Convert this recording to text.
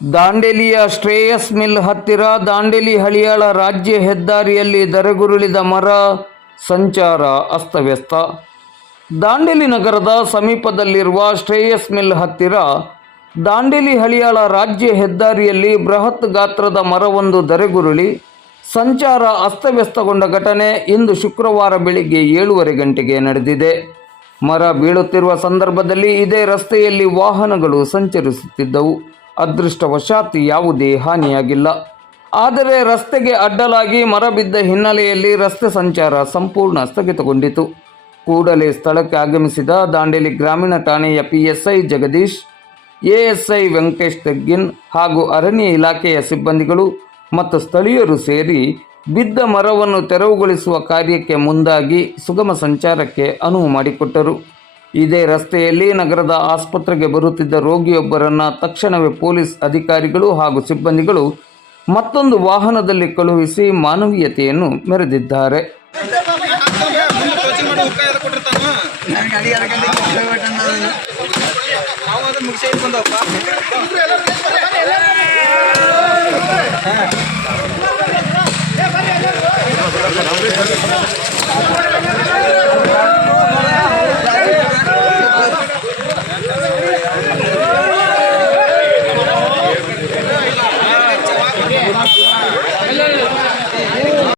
ದಾಂಡೇಲಿಯ Shreyas mill ಹತ್ತಿರ ದಾಂಡೇಲಿ ಹಳಿಯಾಳ ರಾಜ್ಯ ಹೆದ್ದಾರಿಯಲ್ಲಿ ದರೆಗುರುಳಿದ ಮರ ಸಂಚಾರ ಅಸ್ತವ್ಯಸ್ತ. ದಾಂಡೇಲಿ ನಗರದ ಸಮೀಪದಲ್ಲಿರುವ ಶ್ರೇಯಸ್ ಮಿಲ್ ಹತ್ತಿರ ದಾಂಡೇಲಿ ಹಳಿಯಾಳ ರಾಜ್ಯ ಹೆದ್ದಾರಿಯಲ್ಲಿ ಬೃಹತ್ ಗಾತ್ರದ ಮರವೊಂದು ದರೆಗುರುಳಿ ಸಂಚಾರ ಅಸ್ತವ್ಯಸ್ತಗೊಂಡ ಘಟನೆ ಇಂದು ಶುಕ್ರವಾರ ಬೆಳಿಗ್ಗೆ ಏಳುವರೆ ಗಂಟೆಗೆ ನಡೆದಿದೆ. ಮರ ಬೀಳುತ್ತಿರುವ ಸಂದರ್ಭದಲ್ಲಿ ಇದೇ ರಸ್ತೆಯಲ್ಲಿ ವಾಹನಗಳು ಸಂಚರಿಸುತ್ತಿದ್ದವು. ಅದೃಷ್ಟವಶಾತ್ ಯಾವುದೇ ಹಾನಿಯಾಗಿಲ್ಲ. ಆದರೆ ರಸ್ತೆಗೆ ಅಡ್ಡಲಾಗಿ ಮರ ಬಿದ್ದ ಹಿನ್ನೆಲೆಯಲ್ಲಿ ರಸ್ತೆ ಸಂಚಾರ ಸಂಪೂರ್ಣ ಸ್ಥಗಿತಗೊಂಡಿತು. ಕೂಡಲೇ ಸ್ಥಳಕ್ಕೆ ಆಗಮಿಸಿದ ದಾಂಡೇಲಿ ಗ್ರಾಮೀಣ ಠಾಣೆಯ ಪಿಎಸ್ಐ ಜಗದೀಶ್, ಎಎಸ್ಐ ವೆಂಕಟೇಶ್ ತೆಗ್ಗಿನ್ ಹಾಗೂ ಅರಣ್ಯ ಇಲಾಖೆಯ ಸಿಬ್ಬಂದಿಗಳು ಮತ್ತು ಸ್ಥಳೀಯರು ಸೇರಿ ಬಿದ್ದ ಮರವನ್ನು ತೆರವುಗೊಳಿಸುವ ಕಾರ್ಯಕ್ಕೆ ಮುಂದಾಗಿ ಸುಗಮ ಸಂಚಾರಕ್ಕೆ ಅನುವು ಮಾಡಿಕೊಟ್ಟರು. ಇದೇ ರಸ್ತೆಯಲ್ಲಿ ನಗರದ ಆಸ್ಪತ್ರೆಗೆ ಬರುತ್ತಿದ್ದ ರೋಗಿಯೊಬ್ಬರನ್ನು ತಕ್ಷಣವೇ ಪೊಲೀಸ್ ಅಧಿಕಾರಿಗಳು ಹಾಗೂ ಸಿಬ್ಬಂದಿಗಳು ಮತ್ತೊಂದು ವಾಹನದಲ್ಲಿ ಕಳುಹಿಸಿ ಮಾನವೀಯತೆಯನ್ನು ಮೆರೆದಿದ್ದಾರೆ.